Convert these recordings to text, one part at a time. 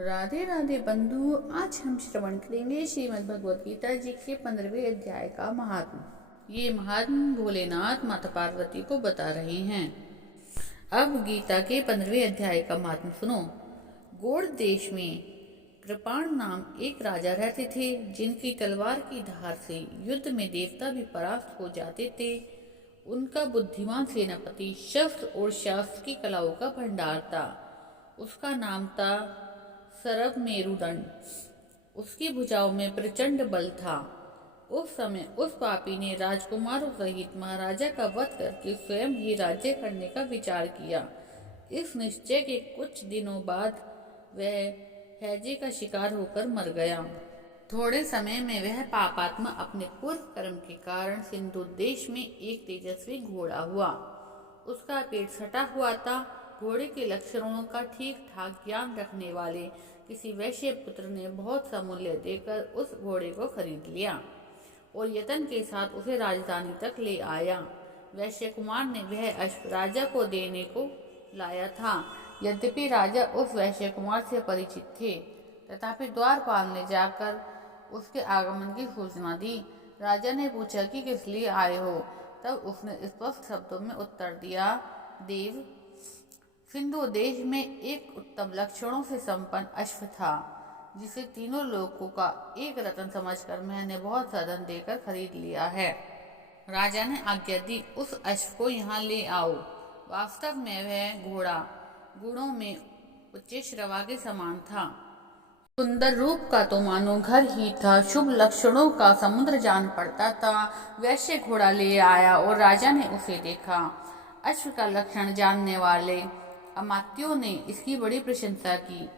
राधे राधे बंधु, आज हम श्रवण करेंगे श्रीमद् भगवद गीता जी के 15वें अध्याय का महात्म। ये महात्म भोलेनाथ माता पार्वती को बता रहे हैं। अब गीता के 15वें अध्याय का महात्म सुनो। गौड़ देश में कृपाण नाम एक राजा रहते थे, जिनकी तलवार की धार से युद्ध में देवता भी परास्त हो जाते थे। उनका बुद्धिमान सेनापति शस्त्र और शास्त्र की कलाओं का भंडार था। उसका नाम था सरव मेरुदंड। उसकी भुजाओं में प्रचंड बल था। उस समय उस पापी ने राजकुमारों सहित महाराजा का वध करके स्वयं ही राज्य करने का विचार किया। इस निश्चय के कुछ दिनों बाद वह हैजे का शिकार होकर मर गया। थोड़े समय में वह पापात्मा अपने पूर्व कर्म के कारण सिंधु देश में एक तेजस्वी घोड़ा हुआ। उसका पेट सटा हुआ था। घोड़े के लक्षणों का ठीक ठाक ज्ञान रखने वाले किसी वैश्य पुत्र ने बहुत सा मूल्य देकर उस घोड़े को खरीद लिया और यत्न के साथ उसे राजधानी तक ले आया। वैश्य कुमार ने वह अश्व राजा को देने को लाया था। यद्यपि राजा उस वैश्य कुमार से परिचित थे, तथापि द्वारपाल ने जाकर उसके आगमन की सूचना दी। राजा ने पूछा कि किस लिए आए हो। तब उसने स्पष्ट शब्दों में उत्तर दिया, देव, सिंधु देश में एक उत्तम लक्षणों से संपन्न अश्व था, जिसे तीनों लोगों का एक रत्न समझकर मैंने बहुत सा धन देकर खरीद लिया है। राजा ने आज्ञा दी, उस अश्व को यहाँ ले आओ। वास्तव में वह घोड़ा गुणों में उच्च श्रवा के समान था। सुंदर रूप का तो मानो घर ही था। शुभ लक्षणों का समुद्र जान पड़ता था। वैश्य घोड़ा ले आया और राजा ने उसे देखा। अश्व का लक्षण जानने वाले अमात्यों ने इसकी बड़ी प्रशंसा की।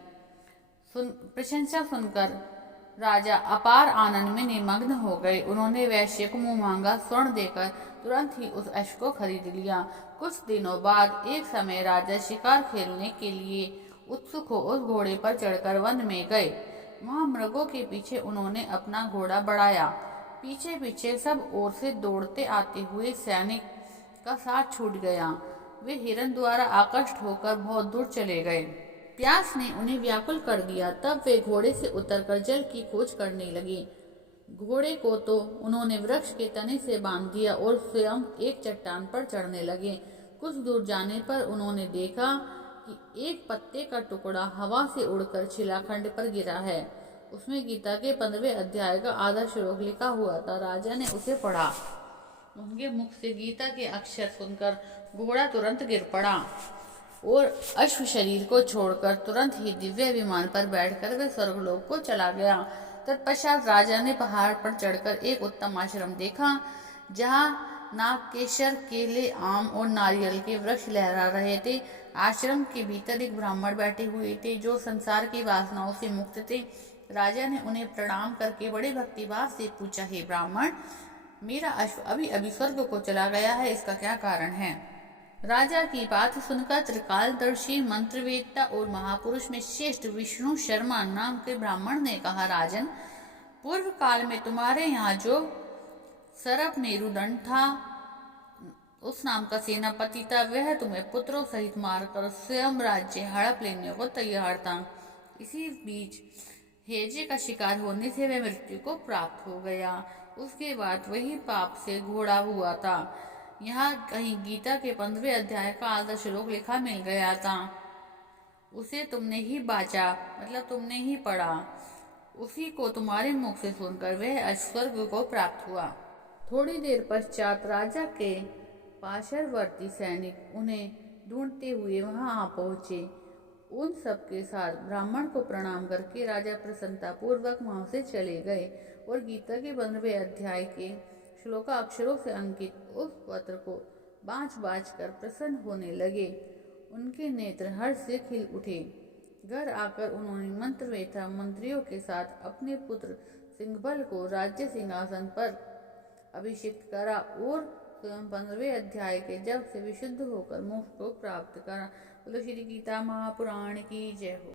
प्रशंसा सुनकर राजा अपार आनंद में निमग्न हो गए। उन्होंने वैश्य को मुंह मांगा स्वर्ण देकर तुरंत ही उस अश्व को खरीद लिया। कुछ दिनों बाद एक समय राजा शिकार खेलने के लिए उत्सुक हो उस घोड़े पर चढ़कर वन में गए। वहां मृगों के पीछे उन्होंने अपना घोड़ा बढ़ाया। पीछे पीछे सब ओर से दौड़ते आते हुए सैनिक का साथ छूट गया। वे हिरण द्वारा आकृष्ट होकर बहुत दूर चले गए। प्यास ने उन्हें व्याकुल कर दिया। तब वे घोड़े से उतरकर जल की खोज करने लगे। घोड़े को तो उन्होंने वृक्ष के तने से बांध दिया और स्वयं एक चट्टान पर चढ़ने लगे। कुछ दूर जाने पर उन्होंने देखा कि एक पत्ते का टुकड़ा हवा से उड़कर शिलाखंड पर गिरा है। उसमें गीता के 15वें अध्याय का आधा श्लोक लिखा हुआ था। राजा ने उसे पढ़ा। उनके मुख से गीता के अक्षर सुनकर घोड़ा तुरंत गिर पड़ा और अश्व शरीर को छोड़कर तुरंत ही दिव्य विमान पर बैठकर वह स्वर्गलोक को चला गया। तत्पश्चात राजा ने पहाड़ पर चढ़कर एक उत्तम आश्रम देखा, जहाँ नागकेशर, केले, आम और नारियल के वृक्ष लहरा रहे थे। आश्रम के भीतर एक ब्राह्मण बैठे हुए थे, जो संसार की वासनाओं से मुक्त थे। राजा ने उन्हें प्रणाम करके बड़े भक्तिभाव से पूछा, हे ब्राह्मण, मेरा अश्व अभी अभी स्वर्ग को चला गया है, इसका क्या कारण है? राजा की बात सुनकर त्रिकालदर्शी, मंत्रवेत्ता और महापुरुष में श्रेष्ठ विष्णु शर्मा नाम के ब्राह्मण ने कहा, राजन, पूर्व काल में तुम्हारे यहाँ जो सरव मेरुदंड था, उस नाम का सेनापति था, वह तुम्हें पुत्रों सहित मारकर स्वयं राज्य हड़प लेने को तैयार था। इसी बीच हैजे का शिकार होने से वह मृत्यु को प्राप्त हो गया। उसके बाद वही पाप से घोड़ा हुआ था। यहाँ कहीं गीता के 15वें अध्याय का आधा श्लोक लिखा मिल गया था। उसे तुमने ही बाचा, मतलब तुमने ही पढ़ा। उसी को तुम्हारे मुख से सुनकर वह स्वर्ग को प्राप्त हुआ। थोड़ी देर पश्चात राजा के पार्श्ववर्ती सैनिक उन्हें ढूंढते हुए वहां आ पहुंचे। उन सब के साथ ब्राह्मण को प्रणाम करके राजा प्रसन्नता पूर्वक वहां से चले गए और गीता के 15वें अध्याय के श्लोकाक्षरों से अंकित उस पत्र को बाँच बाँच कर प्रसन्न होने लगे। उनके नेत्र हर्ष से खिल उठे। घर आकर उन्होंने मंत्रवेत्ता मंत्रियों के साथ अपने पुत्र सिंहबल को राज्य सिंहासन पर अभिषिक्त करा और स्वयं 15वें अध्याय के जप से विशुद्ध होकर मोक्ष को प्राप्त करा। बोलो श्री गीता महापुराण की जय हो।